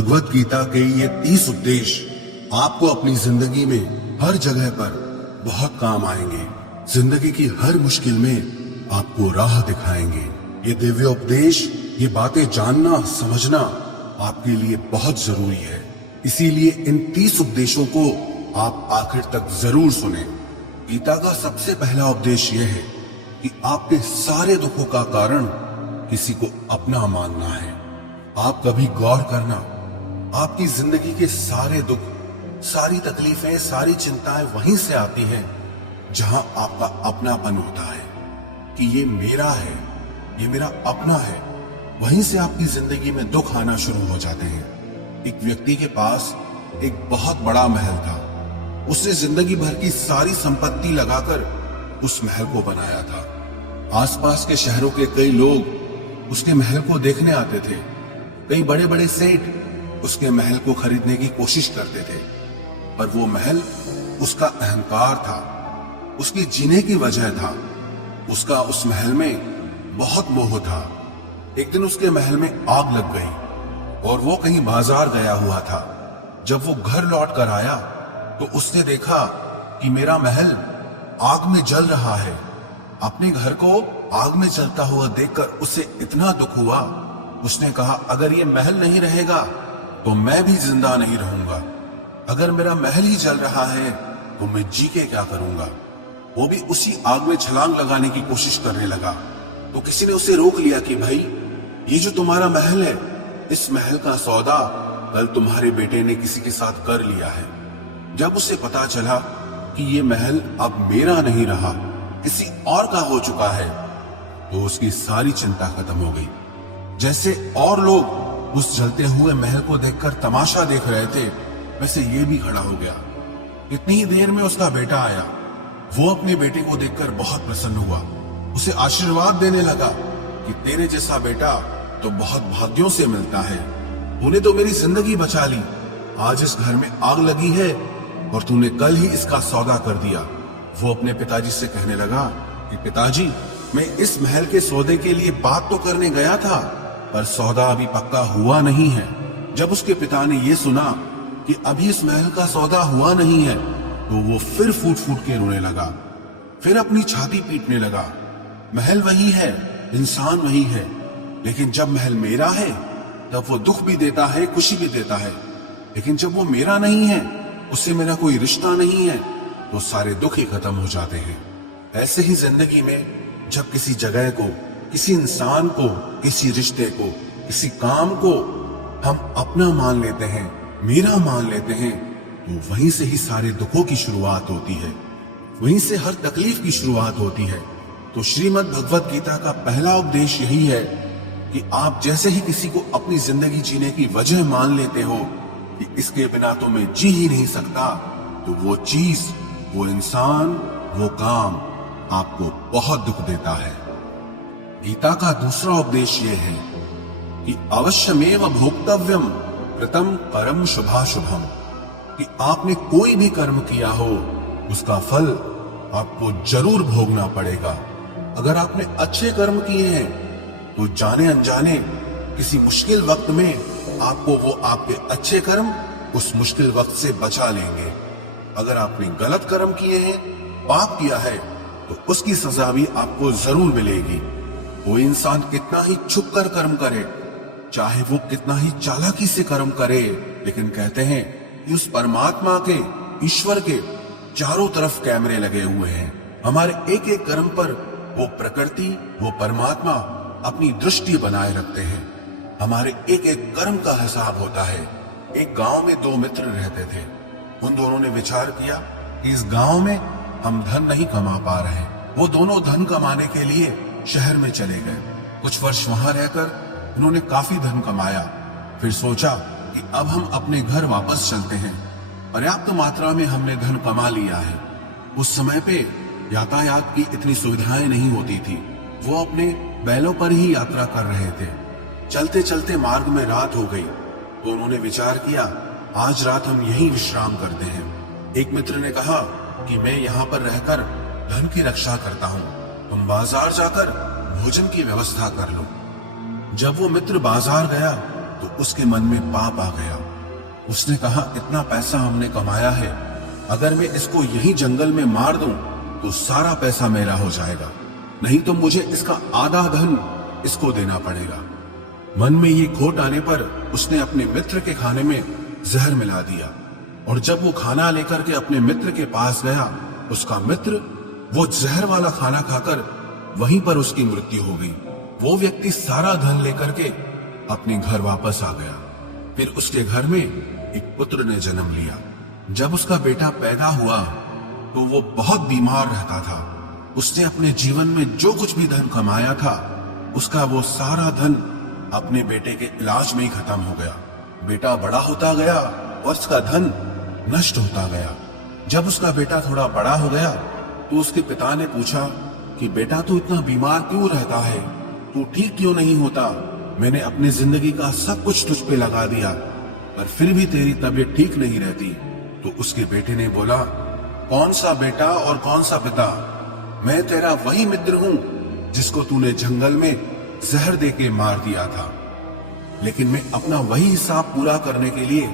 भगवत गीता के ये 30 उपदेश आपको अपनी जिंदगी में हर जगह पर बहुत काम आएंगे। जिंदगी की हर मुश्किल में आपको राह दिखाएंगे। ये दिव्य उपदेश, ये बातें जानना समझना आपके लिए बहुत जरूरी है। इसीलिए इन 30 उपदेशों को आप आखिर तक जरूर सुने। गीता का सबसे पहला उपदेश यह है कि आपके सारे दुखों का कारण किसी को अपना मानना है। आप कभी गौर करना, आपकी जिंदगी के सारे दुख, सारी तकलीफें, सारी चिंताएं वहीं से आती हैं जहां आपका अपनापन होता है कि ये मेरा है, ये मेरा अपना है। वहीं से आपकी जिंदगी में दुख आना शुरू हो जाते हैं। एक व्यक्ति के पास एक बहुत बड़ा महल था। उसने जिंदगी भर की सारी संपत्ति लगाकर उस महल को बनाया था। आसपास के शहरों के कई लोग उसके महल को देखने आते थे। कई बड़े बड़े सेठ उसके महल को खरीदने की कोशिश करते थे, पर वो महल उसका अहंकार था, उसकी जीने की वजह था। उसका उस महल में बहुत मोह था। एक दिन उसके महल में आग लग गई और वो कहीं बाजार गया हुआ था। जब वो घर लौट कर आया तो उसने देखा कि मेरा महल आग में जल रहा है। अपने घर को आग में जलता हुआ देखकर उसे इतना दुख हुआ। उसने कहा, अगर ये महल नहीं रहेगा तो मैं भी जिंदा नहीं रहूंगा। अगर मेरा महल ही जल रहा है तो मैं जी के क्या करूंगा। वो भी उसी आग में छलांग लगाने की कोशिश करने लगा तो किसी ने उसे रोक लिया कि भाई, ये जो तुम्हारा महल है, इस महल का सौदा कल तुम्हारे बेटे ने किसी के साथ कर लिया है। जब उसे पता चला कि ये महल अब मेरा नहीं रहा, किसी और का हो चुका है, तो उसकी सारी चिंता खत्म हो गई। जैसे और लोग उस जलते हुए महल को देखकर तमाशा देख रहे थे, वैसे ये भी खड़ा हो गया। इतनी ही देर में उसका बेटा आया। वो अपने बेटे को देखकर बहुत प्रसन्न हुआ। उसे आशीर्वाद देने लगा कि तेरे जैसा बेटा तो बहुत भाग्यों से मिलता है। तूने तो मेरी जिंदगी बचा ली। आज इस घर में आग लगी है और तूने कल ही इसका सौदा कर दिया। वो अपने पिताजी से कहने लगा कि पिताजी, मैं इस महल के सौदे के लिए बात तो करने गया था, पर सौदा अभी पक्का हुआ नहीं है। जब उसके पिता ने यह सुना कि अभी इस महल का सौदा हुआ नहीं है, तो वो फिर फूट फूट के रोने लगा, फिर अपनी छाती पीटने लगा। महल वही है, इंसान वही है, लेकिन जब महल मेरा है तब वो दुख भी देता है, खुशी भी देता है। लेकिन जब वो मेरा नहीं है, उससे मेरा कोई रिश्ता नहीं है, तो सारे दुख ही खत्म हो जाते हैं। ऐसे ही जिंदगी में जब किसी जगह को, किसी इंसान को, किसी रिश्ते को, किसी काम को हम अपना मान लेते हैं, मेरा मान लेते हैं, तो वहीं से ही सारे दुखों की शुरुआत होती है, वहीं से हर तकलीफ की शुरुआत होती है। तो श्रीमद् भगवत गीता का पहला उपदेश यही है कि आप जैसे ही किसी को अपनी जिंदगी जीने की वजह मान लेते हो कि इसके बिना तो मैं जी ही नहीं सकता, तो वो चीज, वो इंसान, वो काम आपको बहुत दुख देता है। गीता का दूसरा उपदेश ये है कि अवश्यमेव भोक्तव्यम कृतं कर्म शुभाशुभम, कि आपने कोई भी कर्म किया हो उसका फल आपको जरूर भोगना पड़ेगा। अगर आपने अच्छे कर्म किए हैं तो जाने अनजाने किसी मुश्किल वक्त में आपको वो आपके अच्छे कर्म उस मुश्किल वक्त से बचा लेंगे। अगर आपने गलत कर्म किए हैं, पाप किया है, तो उसकी सजा भी आपको जरूर मिलेगी। वो इंसान कितना ही छुप कर कर्म करे, चाहे वो कितना ही चालाकी से कर्म करे, लेकिन कहते हैं कि उस परमात्मा के, ईश्वर के चारों तरफ कैमरे लगे हुए हैं। हमारे एक एक कर्म पर वो प्रकृति, वो परमात्मा अपनी दृष्टि बनाए रखते हैं। हमारे एक एक कर्म का हिसाब होता है। एक गांव में दो मित्र रहते थे। उन दोनों ने विचार किया कि इस गांव में हम धन नहीं कमा पा रहे। वो दोनों धन कमाने के लिए शहर में चले गए। कुछ वर्ष वहां रहकर उन्होंने काफी धन कमाया। फिर सोचा कि अब हम अपने घर वापस चलते हैं। पर्याप्त मात्रा में हमने धन कमा लिया है। उस समय पे यातायात की इतनी सुविधाएं नहीं होती थी। वो अपने बैलों पर ही यात्रा कर रहे थे। चलते चलते मार्ग में रात हो गई तो उन्होंने विचार किया, आज रात हम यहीं विश्राम करते हैं। एक मित्र ने कहा कि मैं यहाँ पर रहकर धन की रक्षा करता हूँ, तुम बाजार जाकर भोजन की व्यवस्था कर लो। जब वो मित्र बाजार गया तो उसके मन में पाप आ गया। उसने कहा, इतना पैसा हमने कमाया है, अगर मैं इसको यही जंगल में मार दूं तो सारा पैसा मेरा हो जाएगा, नहीं तो मुझे इसका आधा धन इसको देना पड़ेगा। मन में ये खोट आने पर उसने अपने मित्र के खाने में जहर मिला दिया, और जब वो खाना लेकर के अपने मित्र के पास गया, उसका मित्र वो जहर वाला खाना खाकर वहीं पर उसकी मृत्यु हो गई। वो व्यक्ति सारा धन लेकर के अपने घर वापस आ गया। फिर उसके घर में एक पुत्र ने जन्म लिया। जब उसका बेटा पैदा हुआ तो वो बहुत बीमार रहता था। उसने अपने जीवन में जो कुछ भी धन कमाया था, उसका वो सारा धन अपने बेटे के इलाज में ही खत्म हो गया। बेटा बड़ा होता गया और उसका धन नष्ट होता गया। जब उसका बेटा थोड़ा बड़ा हो गया तो उसके पिता ने पूछा कि बेटा, तू इतना बीमार क्यों रहता है, तू ठीक क्यों नहीं होता? मैंने अपनी जिंदगी का सब कुछ तुझ पे लगा दिया, पर फिर भी तेरी तबीयत ठीक नहीं रहती। तो उसके बेटे ने बोला, कौन सा बेटा और कौन सा पिता? मैं तेरा वही मित्र हूं जिसको तूने जंगल में जहर देके मार दिया था, लेकिन मैं अपना वही हिसाब पूरा करने के लिए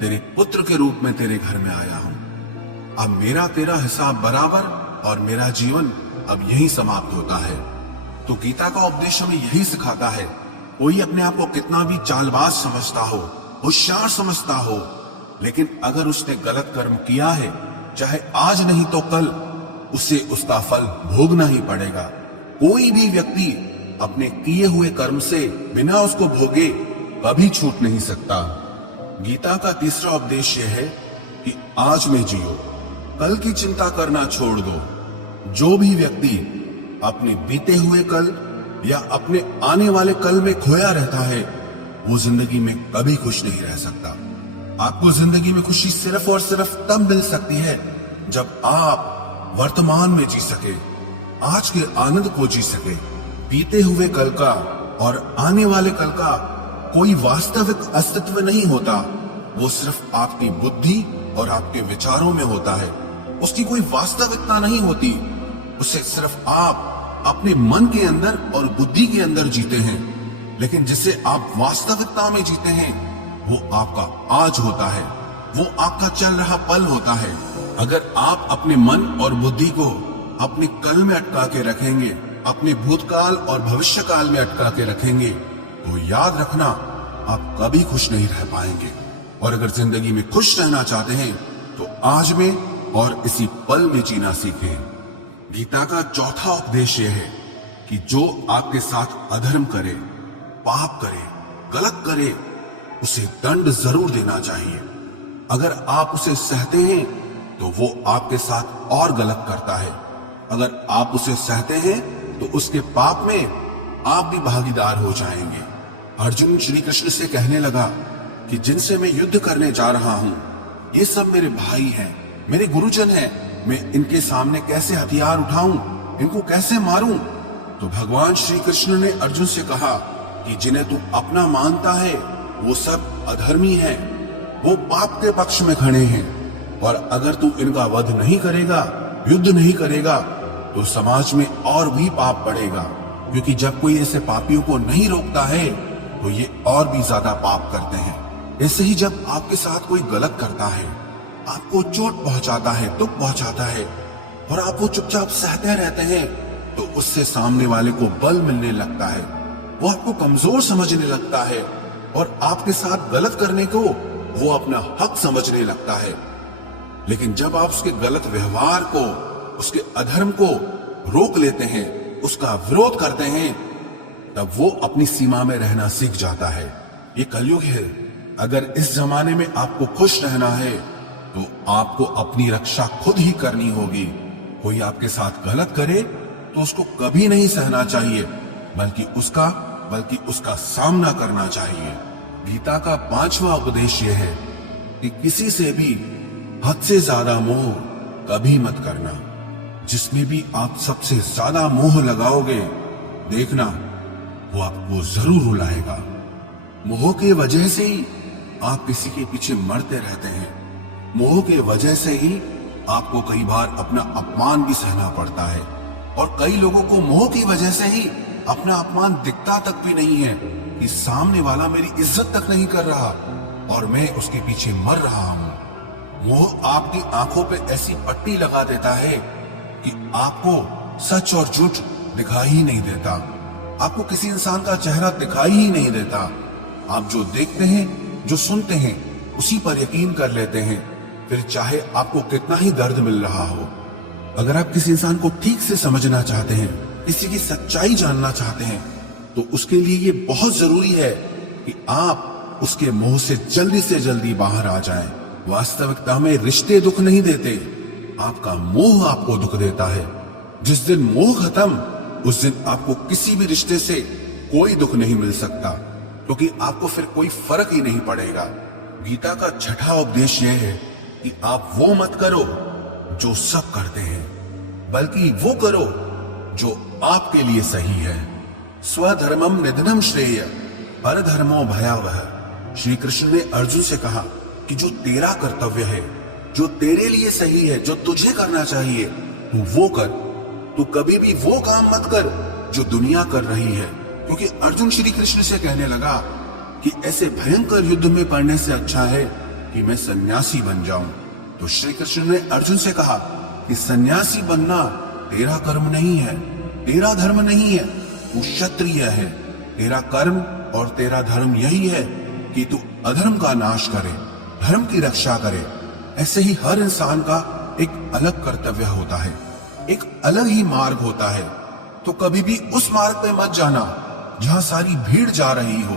तेरे पुत्र के रूप में तेरे घर में आया हूं। अब मेरा तेरा हिसाब बराबर और मेरा जीवन अब यही समाप्त होता है। तो गीता का उपदेश हमें यही सिखाता है, कोई अपने आप को कितना भी चालबाज समझता हो, होशियार समझता हो, लेकिन अगर उसने गलत कर्म किया है, चाहे आज नहीं तो कल उसे उसका फल भोगना ही पड़ेगा। कोई भी व्यक्ति अपने किए हुए कर्म से बिना उसको भोगे कभी छूट नहीं सकता। गीता का तीसरा उपदेश यह है कि आज में जियो, कल की चिंता करना छोड़ दो। जो भी व्यक्ति अपने बीते हुए कल या अपने आने वाले कल में खोया रहता है, वो जिंदगी में कभी खुश नहीं रह सकता। आपको जिंदगी में खुशी सिर्फ और सिर्फ तब मिल सकती है जब आप वर्तमान में जी सके, आज के आनंद को जी सके। बीते हुए कल का और आने वाले कल का कोई वास्तविक अस्तित्व नहीं होता, वो सिर्फ आपकी बुद्धि और आपके विचारों में होता है। उसकी कोई वास्तविकता नहीं होती, उसे सिर्फ आप अपने मन के अंदर और बुद्धि के अंदर जीते हैं। लेकिन जिसे आप वास्तविकता में जीते हैं, वो आपका आज होता है, वो आपका चल रहा पल होता है। अगर आप अपने मन और बुद्धि को अपने कल में अटका के रखेंगे, अपने भूतकाल और भविष्य काल में अटका के रखेंगे, तो याद रखना आप कभी खुश नहीं रह पाएंगे। और अगर जिंदगी में खुश रहना चाहते हैं तो आज में और इसी पल में जीना सीखें। गीता का चौथा उपदेश यह है कि जो आपके साथ अधर्म करे, पाप करे, गलत करे, उसे दंड जरूर देना चाहिए। अगर आप उसे सहते हैं तो वो आपके साथ और गलत करता है। अगर आप उसे सहते हैं तो उसके पाप में आप भी भागीदार हो जाएंगे। अर्जुन श्री कृष्ण से कहने लगा कि जिनसे मैं युद्ध करने जा रहा हूं, ये सब मेरे भाई हैं, मेरे गुरुजन हैं, मैं इनके सामने कैसे हथियार उठाऊं, इनको कैसे मारूं? तो भगवान श्री कृष्ण ने अर्जुन से कहा कि जिन्हें तू अपना मानता है वो सब अधर्मी हैं, वो पाप के पक्ष में खड़े हैं, और अगर तू इनका वध नहीं करेगा, युद्ध नहीं करेगा, तो समाज में और भी पाप बढ़ेगा। क्योंकि जब कोई ऐसे पापियों को नहीं रोकता है तो ये और भी ज्यादा पाप करते हैं। ऐसे ही जब आपके साथ कोई गलत करता है, आपको चोट पहुंचाता है, दुख पहुंचाता है, और आप वो चुपचाप सहते रहते हैं, तो उससे सामने वाले को बल मिलने लगता है, वो आपको कमजोर समझने लगता है, और आपके साथ गलत करने को वो अपना हक समझने लगता है। लेकिन जब आप उसके गलत व्यवहार को, उसके अधर्म को रोक लेते हैं, उसका विरोध करते हैं, तब वो अपनी सीमा में रहना सीख जाता है। ये कलयुग है। अगर इस जमाने में आपको खुश रहना है तो आपको अपनी रक्षा खुद ही करनी होगी। कोई आपके साथ गलत करे तो उसको कभी नहीं सहना चाहिए, बल्कि उसका सामना करना चाहिए। गीता का पांचवा उपदेश यह है कि किसी से भी हद से ज्यादा मोह कभी मत करना। जिसमें भी आप सबसे ज्यादा मोह लगाओगे, देखना वो आपको जरूर रुलाएगा। मोह के वजह से ही आप किसी के पीछे मरते रहते हैं। मोह के वजह से ही आपको कई बार अपना अपमान भी सहना पड़ता है, और कई लोगों को मोह की वजह से ही अपना अपमान दिखता तक भी नहीं है कि सामने वाला मेरी इज्जत तक नहीं कर रहा और मैं उसके पीछे मर रहा हूं। मोह आपकी आंखों पे ऐसी पट्टी लगा देता है कि आपको सच और झूठ दिखाई ही नहीं देता, आपको किसी इंसान का चेहरा दिखाई ही नहीं देता। आप जो देखते हैं, जो सुनते हैं, उसी पर यकीन कर लेते हैं, फिर चाहे आपको कितना ही दर्द मिल रहा हो। अगर आप किसी इंसान को ठीक से समझना चाहते हैं, किसी की सच्चाई जानना चाहते हैं, तो उसके लिए ये बहुत जरूरी है कि आप उसके मोह से जल्दी बाहर आ जाएं। वास्तविकता में रिश्ते दुख नहीं देते, आपका मोह आपको दुख देता है। जिस दिन मोह खत्म, उस दिन आपको किसी भी रिश्ते से कोई दुख नहीं मिल सकता, क्योंकि आपको फिर कोई फर्क ही नहीं पड़ेगा। गीता का छठा उपदेश यह है कि आप वो मत करो जो सब करते हैं, बल्कि वो करो जो आपके लिए सही है। स्वधर्मम निधनम श्रेय परधर्मो भयावह। श्री कृष्ण ने अर्जुन से कहा कि जो तेरा कर्तव्य है, जो तेरे लिए सही है, जो तुझे करना चाहिए, तू वो कर। तू कभी भी वो काम मत कर जो दुनिया कर रही है, क्योंकि अर्जुन श्री कृष्ण से कहने लगा कि ऐसे भयंकर युद्ध में पड़ने से अच्छा है कि मैं सन्यासी बन जाऊं। तो श्री कृष्ण ने अर्जुन से कहा कि सन्यासी बनना तेरा कर्म नहीं है, तेरा धर्म नहीं है, तू क्षत्रिय है। तेरा कर्म और तेरा धर्म यही है कि तू अधर्म का नाश करे, धर्म की रक्षा करे। ऐसे ही हर इंसान का एक अलग कर्तव्य होता है, एक अलग ही मार्ग होता है। तो कभी भी उस मार्ग पे मत जाना जहां सारी भीड़ जा रही हो।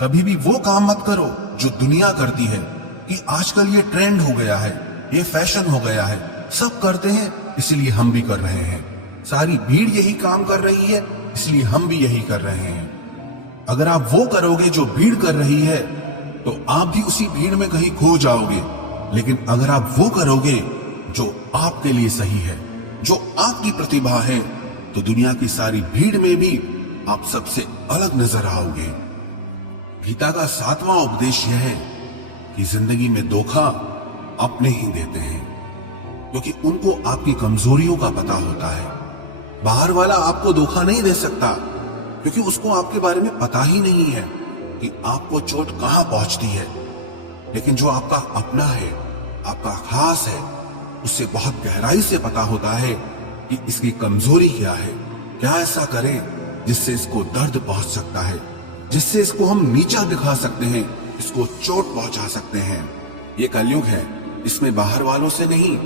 कभी भी वो काम मत करो जो दुनिया करती है कि आजकल ये ट्रेंड हो गया है, ये फैशन हो गया है, सब करते हैं इसलिए हम भी कर रहे हैं। सारी भीड़ यही काम कर रही है इसलिए हम भी यही कर रहे हैं। अगर आप वो करोगे जो भीड़ कर रही है, तो आप भी उसी भीड़ में कहीं खो जाओगे। लेकिन अगर आप वो करोगे जो आपके लिए सही है, जो आपकी प्रतिभा है, तो दुनिया की सारी भीड़ में भी आप सबसे अलग नजर आओगे। गीता का सातवां उपदेश यह है कि जिंदगी में धोखा अपने ही देते हैं, क्योंकि उनको आपकी कमजोरियों का पता होता है। बाहर वाला आपको धोखा नहीं दे सकता, क्योंकि उसको आपके बारे में पता ही नहीं है कि आपको चोट कहां पहुंचती है। लेकिन जो आपका अपना है, आपका खास है, उससे बहुत गहराई से पता होता है कि इसकी कमजोरी क्या है, क्या ऐसा करें जिससे इसको दर्द पहुंच सकता है, जिससे इसको हम नीचा दिखा सकते हैं, इसको चोट पहुंचा सकते हैं। ये कलयुग है, इसमें बाहर वालों से नहीं